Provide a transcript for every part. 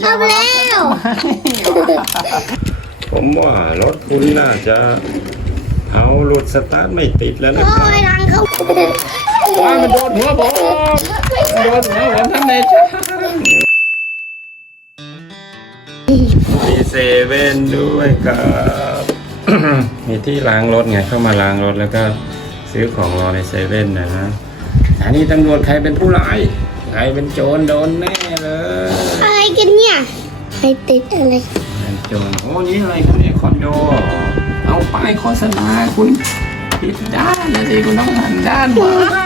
เข้าแล้วผมว่ารถคุณน่าจะเอาหลุดสตาร์ทไม่ติดแล้วนะโอ้ยทางเข้าว้ามันโดนหัวผมมันโดนหัวผมท่านนายช่างมีเซเว่นด้วยครับมีที่ล้างรถไงเข้ามาล้างรถแล้วก็ซื้อของรอในเซเว่นนะฮะอันนี้ตำรวจใครเป็นผู้ร้ายใครเป็นโจรโดนแน่เลยอะไรกัน เนี่ยใครติดอะไรเป็นโจรโอ้นี่อะไรครับเนี่ยคอนโด เอาป้ายโฆษณาคุณผิดด้านนะสิคุณต้องหันด้านมา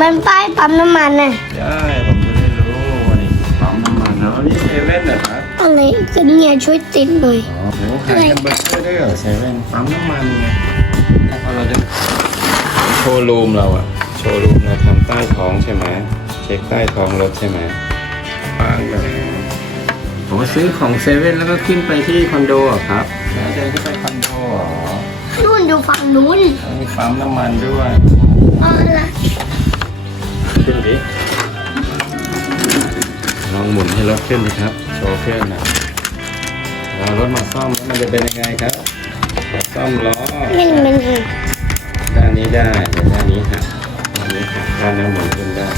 มันป้ายปั๊มน้ำมันน่ะใช่ผมจะได้รู้ว่านี่ปั๊มน้ำมันแล้วนี่เซเว่นเหรอครับอะไรกันเนี่ยช่วยติดหน่อยอ๋อโหขายแฮมเบอร์เกอร์ด้วยเหรอเซเว่นปั๊มน้ำมันไงพอเราจะโชว์รูมเราอะโชว์รูมเราทำใต้ท้องใช่ไหมเช็คใต้ท้องรถใช่ไหมปางเลย ผมซื้อของเซเว่นแล้วก็ขึ้นไปที่คอนโดเหรอครับแล้วเดินขึ้นไปคอนโดเหรอนู่นอยู่ฝั่งนู้นมีปั๊มน้ำมันด้วยเอาละขึ้นดิลองหมุนให้รถขึ้นดิครับ โชว์เครื่องหนะเรารถมาซ่อมแล้วมันจะเป็นยังไงครับมาซ่อมล้อไม่มันหักด้านนี้ได้เดี๋ยวด้านนี้หักด้านนี้หักด้านนั้นหมุนขึ้นได้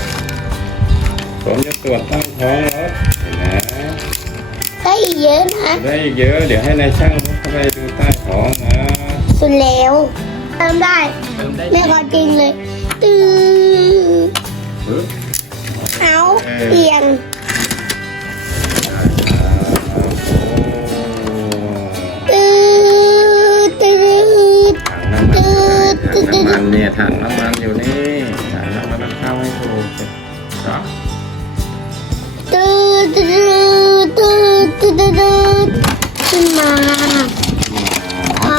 ผมจะตรวจตั้งท้องรถเห็นไหมได้อีก เยอะนะ ได้อีกเยอะ เดี๋ยวให้นายช่างมุดเข้าไปดูใต้ท้องนะสุดแล้วเติมได้ เติมได้ไม่ขอจริงเลย ตื้อปึ๊บเอาเอียงโอ้ตื้อตื้อ ถังน้ำมันถังน้ำมันเนี่ยถังน้ำมันอยู่นี่ ตื้อตื้อตื้อขึ้นมาอ๋อ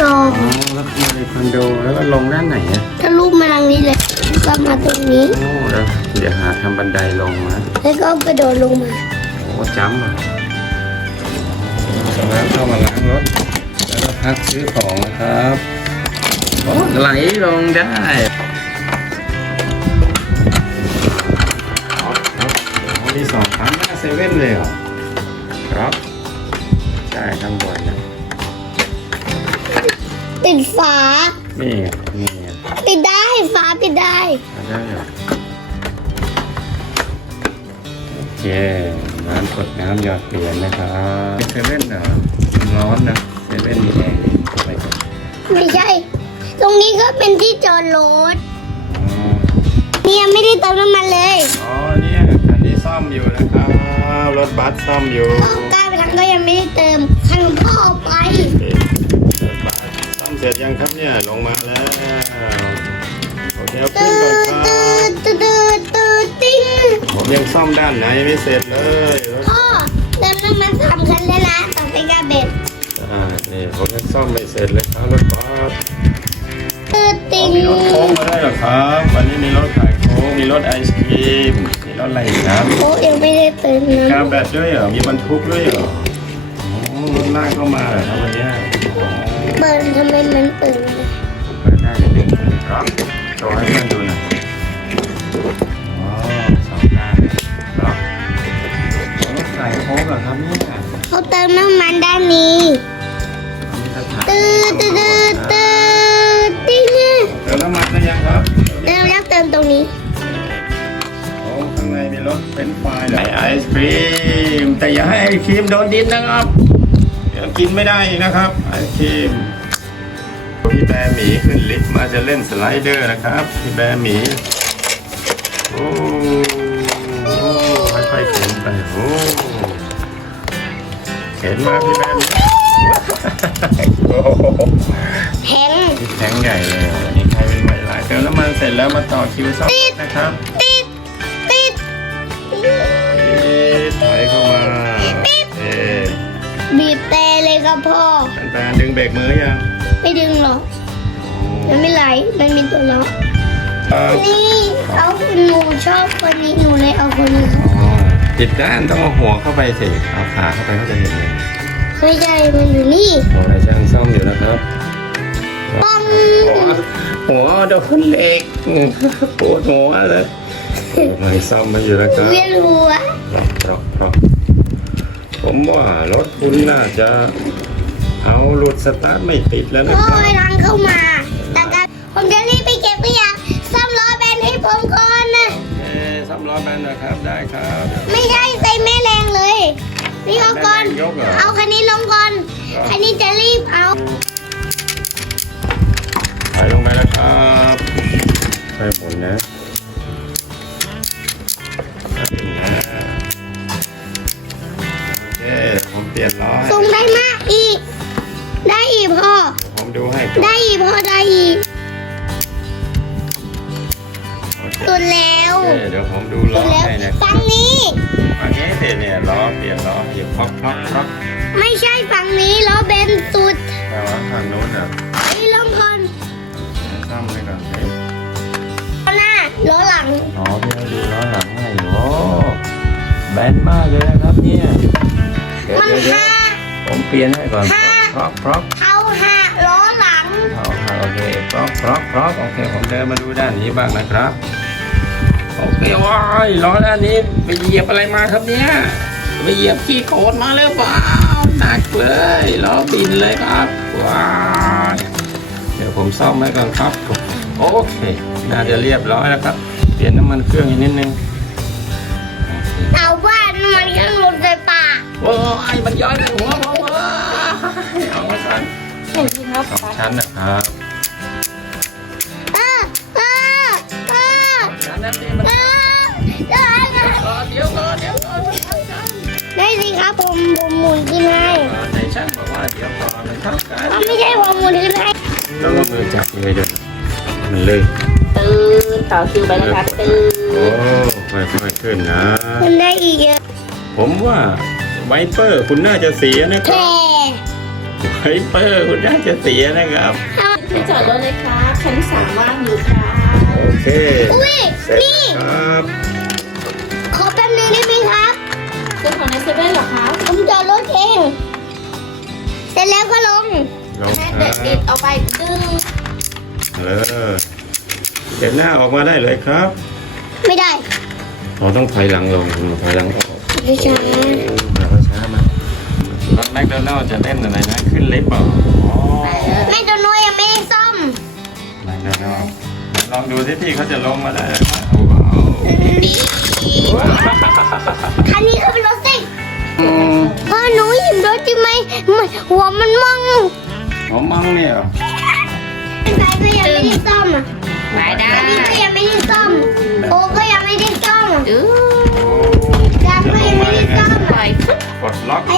จบอ๋อแล้วขึ้นไปคอนโดแล้วก็ลงด้านไหนอะถ้าลูกมาทางนี้เลยก็มาตรงนี้ โอ้แล้วเดี๋ยวหาทำบันไดลงนะแล้วก็กระโดดลงมา โอ้จ้ำอะจากนั้นเข้ามาล้างรถ แล้วก็พักซื้อของนะครับโอ้ไหลลงได้ครับครับโอ้มีสองปั๊มหน้าเซเว่นเลยเหรอ ครับใช่ข้างบนนะปิดฝานี่ไงนี่ไงปิดได้ฝาปิดได้เอาได้เหรอโอเคน้ำกดน้ำหยอดเหรียญนะครับเซเว่นเหรอมันร้อนนะเซเว่นมีแอร์เข้าไปก่อนไม่ใช่ ตรงนี้ก็เป็นที่จอดรถอ๋อเนี่ยไม่ได้เติมน้ำมันเลย อ๋อเนี่ยคันนี้ซ่อมอยู่นะครับ รถบัสซ่อมอยู่พ่อ กล้าไปทางก็ยังไม่ได้เติมข้างพ่อเอาไปรถบัสซ่อมเสร็จยังครับเนี่ยลงมาแล้วโอเคเอาขึ้ตืนดก่อนครับตืดตืดตืดติ้งผมยังซ่อมด้านไหนไม่เสร็จเลยรถพ่อเติมน้ำมันสามคันแล้วนะต่อไปกาเบ็ดอ่านี่ผมยังซ่อมไม่เสร็จเลยครับรถบัสตืดอ๋อติ้งมีรถโค้งมาด้วยเหรอครับ วันนี้มีรถขายโค้งมีรถไอศครีมมีรถอะไรอีกครับโอ้ยังไม่ได้เติมคานะแบตด้วยเหรอมีบรรทุกด้วยเหรอโอ้ รถลากเข้ามาเหรอครับวันเนี้ยเปิดทำไมมันเปิดเปิดได้เลยดึงครับโชว์ให้เพื่อนดูหน่อยอ๋อสองด้านครับรถขายโค้งเหรอครับเนี่ยเขาเติมน้ำมันด้านนี้มีสถานตืดตืดตืดตืดติ้งเติมน้ำมันได้ยังครับเติมแล้วเติมตรงนี้โอ้ข้างในมีรถเป็นไฟล์ไอศครีมแต่อย่าให้ไอศครีมโดนดินนะครับ ยวกินไม่ได้อีกนะครับไอศครีมพี่แบร์หมีขึ้นลิฟต์มาจะเล่นสไลเดอร์นะครับพี่แบร์หมีโอ้โหค่อยๆเข็นไปโอ้เข็นมาพี่แบร์หมีโอ้โหแข็งนี่แทงใหญ่เลยวันนี้ใครเป็นใหม่หลายเติมน้ำมันเสร็จแล้วมาต่อคิวซ่อมนะครับติดติดถอยเข้ามา ดึงเบรกมือยังไม่ดึงหรอกมันไม่ไหลมันมีตัวล็อกเอ่อนี่เอาหนูชอบคนนี้หนูเลยเอาคนนี้ครับอ๋อผิดด้านต้องเอาหัวเข้าไปสิเอาขาเข้าไปเขาจะเห็นเลยไม่ใช่มันอยู่นี่โอ้ยช่างซ่อมอยู่นะครับปังหัวหัวโดนเหล็กปวดหัวเลยมันซ่อมมาอยู่แล้วครับเวียนหัวเพราะเพราะเพราะผมว่ารถคุณน่าจะ เอาหลุดสตาร์ทไม่ติดแล้วนะโอ้ครับยรังเข้ามา แต่กันผมจะรีบไปเก็บขยะซ่อมล้อแบนให้ผมก่อนนะ เอ๊ะสำล้อแบนนะครับได้ครับ ไม่ใช่ใส่แม่แรงเลยรีบเอาก่อน แม่แรงยกเหรอ เอาคันนี้ลงก่อน คันนี้จะรีบเอา ใส่ลงไปแล้วครับใส่หมดนะใส่นะโอเคผมเปลี่ยนล้อให้ส่งได้มากอีกได้อีกพ่อผม ดูให้ก่อนได้อีกพ่อได้อีกโอเคสุดแล้วโอเคเดี๋ยวผมดูสุล้อดแล้วให้นะฝั่งนี้ อันนี้เนี่ยเนี่ยล้อเปลี่ยนล้อเหยียบพล็อกพล็อกพล็อกไม่ใช่ฝั่งนี้ล้อเบนสุดแต่ว่าทางโน้นอะนี่ลงก่อนซ่อมไว้ก่อนเฮ้ยล้อหน้าล้อหลังอ๋อพี่ให้ดูล้อหลังให้โอ้แบนมากเลยนะครับเนี่ยเดี๋ยวมันเดี๋ยวเดี๋ยวห้าผมเปลี่ยนให้ก่อนห้าพล็อกพล็อกเอาห้าล้อ หลังเอาค่ะโอเคพล็อกพล็อกพล็อกโอเคผมเดินมาดูด้านนี้บ้างนะครับโอเคว้ายล้อด้านนี้ไปเหยียบอะไรมาครับเนี่ยไปเหยียบขี้โคลนมาหรือเปล่าหนักเลยล้อบินเลยครับว้ายเดี๋ยวผมซ่อมให้ก่อนครับโอเคน่าจะเรียบร้อยแล้วครับ เปลี่ยนน้ำมันเครื่องอีกนิดนึงโอเคเอาบ้านมันเครื่องรถไฟฟ้าโอ้ยมันย้อยในหัวผมเว้ยเอามาสั่ นเห็นสิครับสองชั้นนะครับเออเออเออชั้นนั้นนี่มันเออได้ค่ะเออเดี๋ยวก่อนเดี๋ยวก่อนชั้นได้สิครับผมผมหมุนขึ้นให้ในชั้นบอกว่าเดี๋ยวก่อนมันเท่ากันเอาไม่ใช่ผมหมุนขึ้นให้ต้องเอามือจับเลยเดี๋ยวมันเลยตื่นต่อคิวไปนะคะตื่นโอ้ค่อยๆขึ้นนะมันได้อีกเยอะผมว่าไวเปอร์คุณน่าจะเสียนะคแค่รับ ไวเปอร์คุณน่าจะเสียนะครับ ที่จอดรถเลยครับชั้นสามว่างอยู่ครับโอเคอุ้ยเสร็จนี่ครับ ขอแป๊บนึงได้ไหมครับ ซื้อของในเซเว่นเหรอครับผมจอดรถเองเสร็จแล้วก็ลงลงแม่คเด็รักติดบเอาไปดึงเออเด็นหน้าออกมาได้เลยครับไม่ได้ เราต้องถอยหลังลงถอยหลังออก ไม่ใช่แบบว่าช้ามา รถแมคโดนัลจะเล่นอะไรนะ ขึ้นลิฟต์เปล่าอ๋อแม่ตัวน้อยยังไม่ได้ซ่อมแมคโดนัลลองดูที่พี่เขาจะลงมาได้ไหมว้าวคันนี้คือเป็นรถสิอืมพ่อหนูหยิบรถใช่ไหมมันหัวมันมองผมมังเนี่ยเหรอใครก็ยังไม่ได้ซ่อมอะไปได้อันนี้ก็ยังไม่ได้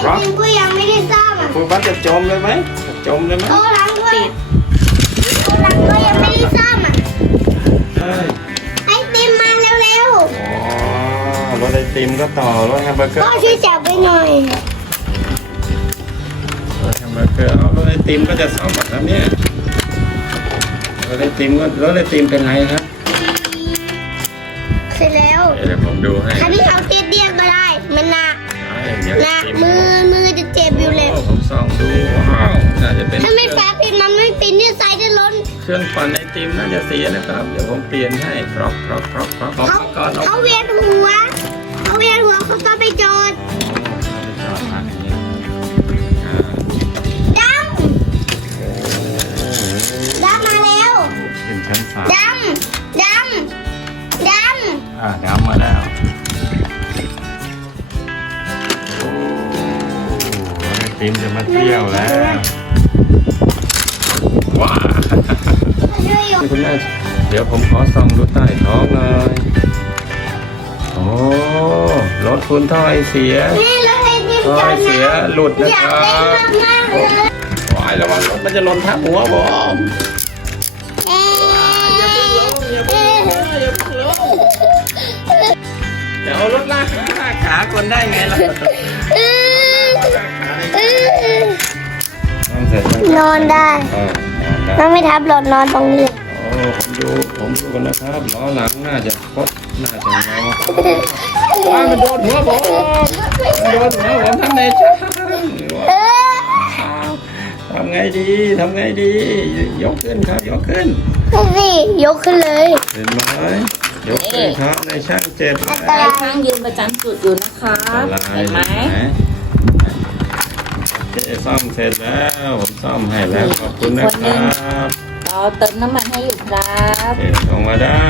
กดล็อกไอ้ล็อกติมก็ยังไม่ได้ซ่อมอะคุณบ้านจะจมเลยไหมจะจมเลยไหมโตหลังก็ติดโตหลังก็ยังไม่ได้ซ่อมอะใช่ไอ้ติมมาเร็วอ๋อรถไอติมก็ต่อรถแฮมเบอร์เกอๆร์พ่อช่วยจับไปหน่อยรถแฮมเบอร์เกอร์เอารถไอติมก็จะซ่อมหมดครับเนี่ยรถไอติมก็รถไอติมเป็นไรครับ รื่องปั่นไอติมน่าจะเสียนะครับ เดี๋ยวผมเปลี่ยนให้พร็อพพร็อพพร็อพพร็อพเขาก่อนเอาเขาเวียนหัวเขาเวียนหัวเขาต้องไปโจทย์จอดทางนี้อ่าดำดำมาแล้วขึ้นชั้นสามดำดำดอ่าดำมาแล้วโอ้ไอติมจะมาเที่ยวแล้วว้าวำช่วยยก คุณแม่เดี๋ยวผมขอส่องดูใต้ท้องหน่อยโอ้รถคุณท่อไอเสียนี่รถไอ้ดิมท่อจอไอดเสียนะหลุดนะอยาคกรัเล่นบมากๆเลยว้ายระวังรถมันจะหล่นทับหัวผมเอ๊ะอย่าเพิ่งลงอย่าเพิ่งลงอย่าเพิ่งลงเดี๋ยวเอารถลากลากขาคนได้ไงล่ะเอ๊ะลากขาได้เอ๊ะต้องเสร็จแล้วนอนได้เออนอนได้ มันไม่ทับหลอดนอนตรงนี้โอ้ผมดูผมดูกันนะครับล้อหลังน่าจะคดน่าจะเงาว้ายมันโดนหัวผมมันโดนหัวผมทำไงจ้าเออทำไงดีทำไงดี ยกขึ้นครับยกขึ้นนี่สิยกขึ้นเลยเห็นไหมยกขึ้นครับในช่างเจ็บอันตไอ้รายข้างยืนประจำจุดอยู่นะคะอะไรเห็นไหมโอ เคซ่อมเสร็จแล้ว ผมซ่อมให้แล้วขอบคุณนะครับเราเติมน้ำมันให้อยู่ครับโอเคส่งมาได้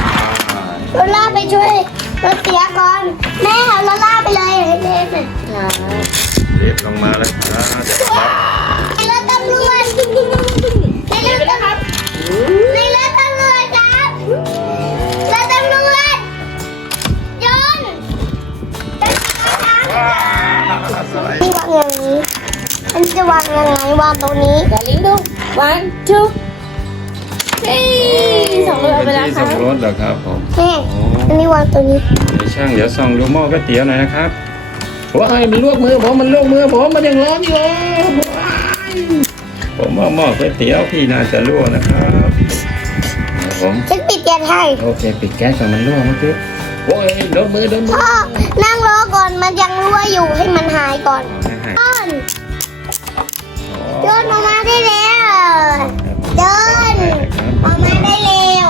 อ่าโลล่าไปช่วยรถเสียก่อน แม่เอาโลล่าไปเลยเด็กๆครับรีบลงมาแล้วครับเดี๋ยวรับ อย่างนี้มันจะวางยังไงวางตรงนี้เดี๋ยวลิงดู one two เฮ้ยสองรถเอาไปแล้วที่คส่รับงรถเหรอครับผมแม่อันนี้วางตรงนี้เดี๋ยวช่างเดี๋ยวส่องดูหม้อก๋วยเตี๋ยวหน่อยนะครับว้ายมันลวกมือผมมันลวกมือผมมันยังร้อนอยู่ว้ายผมว่าหม้อก๋วยเตี๋ยวพี่น่าจะลวกนะครับเดี๋ยวผมฉันปิดแก๊สให้โอเคปิดแก๊สก่อนมันรั่วเมื่อกี้ โอ้ยโดนมือโดนมือพ่อนั่งรอก่อนมันยังรั่วอยู่ให้มันหายก่อนให้ให้ต้นอ๋อโยนออกมาได้แล้วเดินออกมาได้เร็ว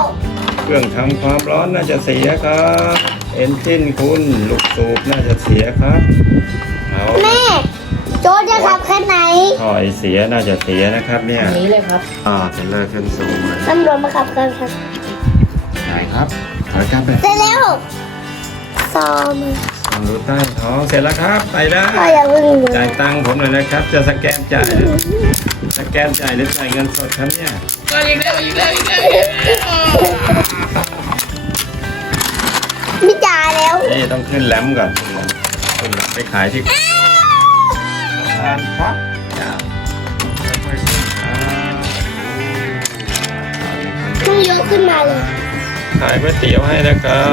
เครื่องทำความร้อนน่าจะเสียครับเอนจินคุณลูกสูบน่าจะเสียครับเอาแม่โจจะขับคันไหนถอยเสียน่าจะเสียนะครับเนี่ยอันนี้เลยครับอ่าเทเลอร์ขึ้นสูงตำรวจมาขับกันครับไหนครับ กลับไปเสร็จแล้วซ้อมลองดูใต้ท้องเสร็จแล้วครับ ไปได้พ่ออย่าเพิ่งจ่ายตังค์ผมเลยนะครับ จะสแกนจ่ายหรือสแกนจ่ายหรือจ่ายเงินสดครับเนี่ยไม่จ่ายแล้วนี่ต้องขึ้นแหลมก่อนขึ้นแหลมไปขายที่ร้านครับจ้าค่อยๆขึ้นอ่าต้องยกขึ้นมาเลย ขายก๋วยเตี๋ยวให้นะครั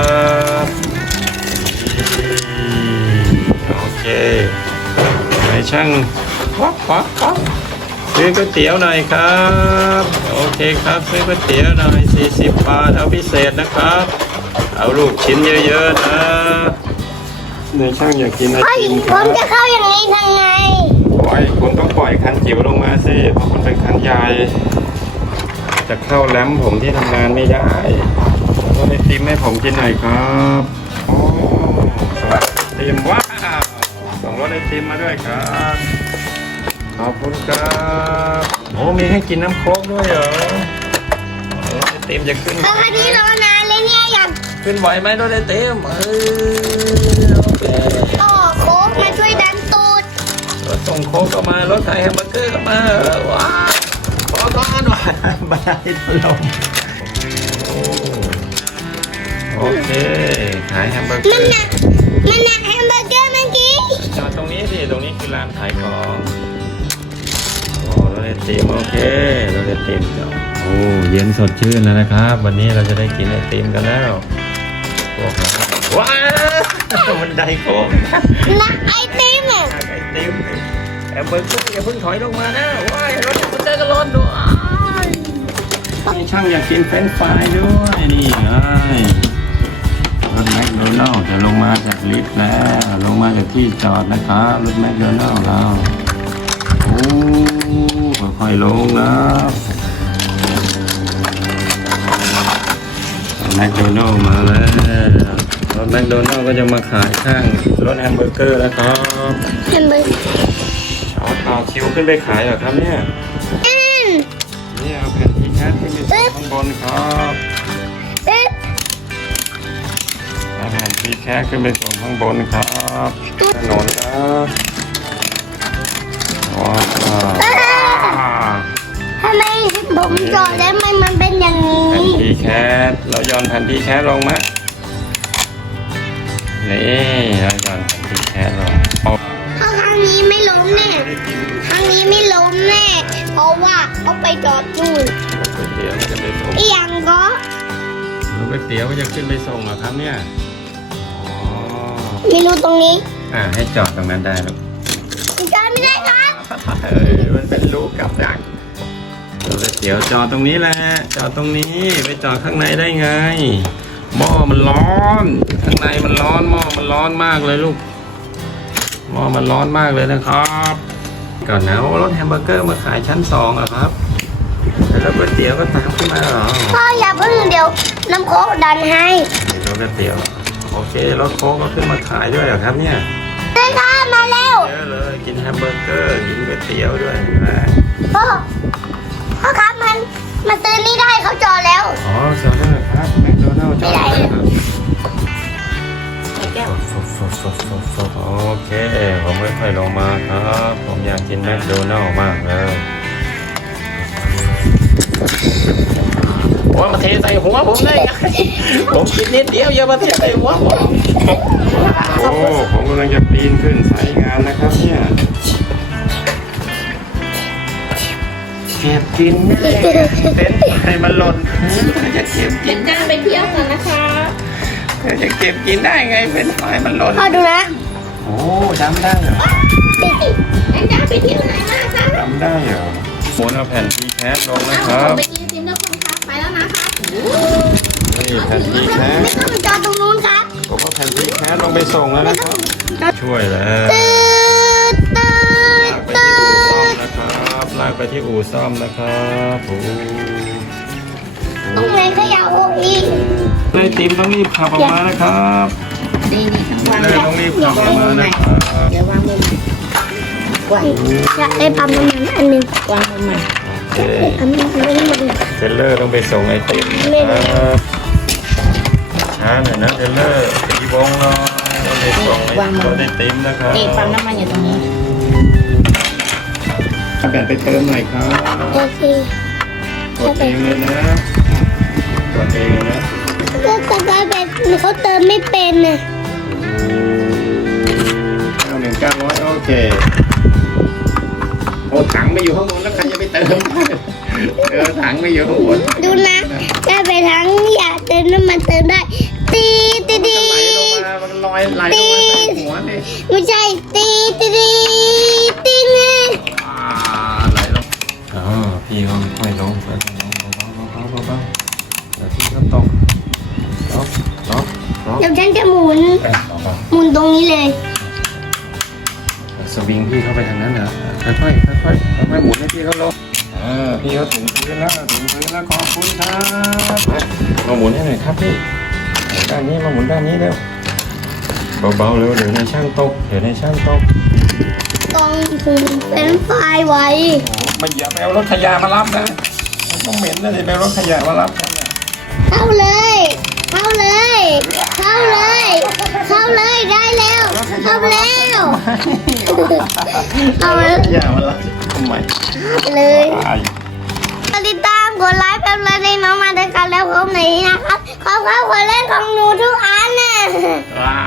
บโอเคไปช่างวับวับวับซื้อก๋วยเตี๋ยวหน่อยครับ โอเคครับซื้อก๋วยเตี๋ยวหน่อย40บาทเอาพิเศษนะครับ เอาลูกชิ้นเยอะๆนะในช่างอยากกินไอพ่อติมผมจะเข้าอย่างนี้ทางไงปล่อยคุณต้องปล่อยคันจิ๋วลงมาสิเพราะมันเป็นคันใหญ่จะเข้าแรมผมที่ทำงานไม่ได้ ก็ไอติมให้ผมกินหน่อยครับโอ้ไอติมว้าวส่งรถไอติมมาด้วยครับ ขอบคุณครับ โอ้มีให้กินน้ำโค้กด้วยเหรอโอ้ไอติมจะขึ้นแล้วคันนี้รอนานเลยเนี่ยอยากขึ้นไหวไหมรถไอติมเออโอเคต่อโค้กมาช่วยดันตูดรถส่งโค้กก็มารถขายแฮมเบอร์เกอร์ก็มาว้าวขอก่อนว่ะบันไดถล่ม โอเคขายแฮมเบอร์เกมัอนร์หนัก มันหนักแฮมเบอร์เกอร์เมื่อกี้ จอดตรงนี้สิตรงนี้คือร้านขายของโอ้รถไอติมโอเครถไอติมจอดโอ้เย็นสดชื่นแล้วนะครับ วันนี้เราจะได้กินไอติมกันแล้วพวกเราว้าวมันไดโค้งหนักไอติมอะไอติมแอมเบอร์เกอร์อย่าเพิ่งถอยลงมานะว้ายรถแอมเบอร์เกอร์ก็ร้อนด้วยนี่ช่างอยากกินเฟรนช์ฟรายด้วยนี่ไง รถแมคโดนัลล์จะลงมาจากลิฟต์แล้ว ลงมาจากที่จอดนะครับรถแมคโดนัลล์เราโอ้ค่อยๆลงนะแมคโดนัลล์มาแล้วรถแมคโดนัลล์ก็จะมาขายข้างรถแฮมเบอร์เกอร์นะครับแฮมเบอร์เกอร์เอาต่อคิวขึ้นไปขายเหรอครับเนี่ยอืมนี่เอาแผ่นที่แคสขึ้นไปส่งข้างบนครับ ผ่นที่แคสขึ้นไปส่งข้างบนครับถนนครับว้าวทำไมผมจอดแล้วทำไมมันเป็นอย่างนี้แผ่นที่แคสเราย้อนแผ่นที่แคสลงไหมนี่เราย้อนแผ่นที่แคสลงเอาเพราะครั้งนี้ไม่ล้มแน่ครั้งนี้ไม่ล้มแน่เพราะว่าเขาไปจอดนู่นก๋วยเตี๋ยวมันจะไปส่งอีหยังก็รถก๋วยเตี๋ยวมันจะขึ้นไปส่งเหรอครับเนี่ยอ๋อไม่รู้ตรงนี้อ่าให้จอดตรงนั้นได้ลูกจอดไม่ได้ครับเอ้ยมันเป็นลูกกับดักเดี๋ยวจอดตรงนี้แหละจอดตรงนี้ไปจอดข้างในได้ไง หม้อมันร้อน ข้างในมันร้อนหม้อมันร้อนมากเลยลูกหม้อมันร้อนมากเลยนะครับก่อนนะรถแฮมเบอร์เกอร์มาขายชั้นสองเหรอครับแล้วก๋วยเตี๋ยวก็ตามขึ้นมาเหรอพ่ออย่าเพิ่งเดี๋ยวน้ำโค้กดันให้รถก๋วยเตี๋ยว โอเครถโค้กก็ขึ้นมาขายด้วยเหรอครับเนี่ยเลยครับมาแล้วกินแฮมเบอร์เกอร์กินก๋วยเตี๋ยวด้วยนะพ่อพ่อครับมันมันซื้อนี่ได้เขาจอแล้วอ๋อเซอร์เนอร์ครับแมคโดนัลด์จอดแล้วครับแก้วฟฟฟฟฟฟฟโอเคผมไม่ค่อยลงมาครับผมอยากกินแมคโดนัลด์มากเลย ว่ามาเทใส่หัวผมได้ไงผมกินนิดเดียวอย่ามาเทใส่หัวผมโอ้ผมกำลังจะปีนขึ้นสายงานนะครับเนี่ยเก็บกินแน่เป็นไฟมันหล่นจะเก็บกิเดี๋ยนวจ้างไปเที่ยวกันนะคะจะเก็บกินได้ไงเป็นไฟมันหล่นพ่อดูนะโอ้จำได้เหรอติดติดแม่จ้างไปเที่ยวไหนมาคะจำได้เหรอหมุนเอาแผ่นทีแคสลงนะคอ้ารัวบไปกินไอติมด้วยคนครับ ไปแล้วนะคะนี่แผ่นทีแคสไม่ต้องจอตรงนู้นครับผมเอาแผ่นทีแคสลงไปส่งแล้วนะครับ ช่วยแล้วตืดตืดลากไปที่อู่ซ่อมนะครับลากไปที่อู่ซ่อมนะครับโอ้ต้องไหนขยะโอ้อีกเลยติมต้องรีบขับออกมานะครับดีดีทั้งวันเลยต้องรีบขับออกมานะครับเดี๋ยววางมุมใหม่วางอยากได้ปั๊มน้ำมันอันหนึงวางมุมใหม่โอ เคอันนี้ไม่ได้มาดูเทรลเลอร์ต้องไปส่งไอติมนะครับช้าหน่อยนะเทรลเลอร์ตีวงหน่อยต้องไปส่งไอรถไอติมนะครับนี่ปั๊มน้ำมันอยู่ตรงนี้แบ่งไปเติมหน่อยครับโอเคกดเองเลยนะกดเองเลยนะก็แต่ว่าแบบเขาเติมไม่เป็นน่ะเก้าหนึ่งเก้าร้อยโอเคโอ้ถังไม่อยู่ข้างบนแล้วใคร จะไปเติมเออถังไม่อยู่ข้างบนดูนะถ้าไปทั้งอยากเติมน้ำมันเติมได้ ตีตีตีมันไหลลงมามันลอยไหลลงมาใส่หัวนี่ไม่ใช่ตีตีตีตีไงอ่าไหลลงอ๋อพี่เขาค่อยลงค่อยลงเบาๆเบาๆเบาๆเดี๋ยวพี่ก็ตกล็อกล็อกล็อกเดี๋ยวฉันจะหมุนเอ้ยเบาหมุนตรงนี้เลยๆสวิงพี่เข้าไปทางนั้นเหรอค่อยๆค่อยๆค่อยๆหมุนให้พี่เขาลง อ่าพี่เขาถึงพื้นแล้วถึงพื้นแล้วขอบคุณครับมาหมุนให้หน่อยครับพี่หมุนด้านนี้มาหมุนด้านนี้เร็วเบาๆเร็วเดี๋ยวในช่างตกเดี๋ยวในช่างตกต้องหมุนเป็นไฟไว้ไม่อย่าไปเอารถขยะมารับนะมันต้องเหม็นนะสิไปเอารถขยะมารับเขาเนี่ยเข้าเลยเข้าเลยเข้าเลยเข้าเลยได้แล้วเข้าแล้วเอาเลยขยะมารับ ทำไมเลยตายกดติดตามกดไลค์เป็นเลยในน้องมาด้วยกันแล้วพบในนี้นะครับขอบคุณคนเล่นของหนูทุกอันนะว้า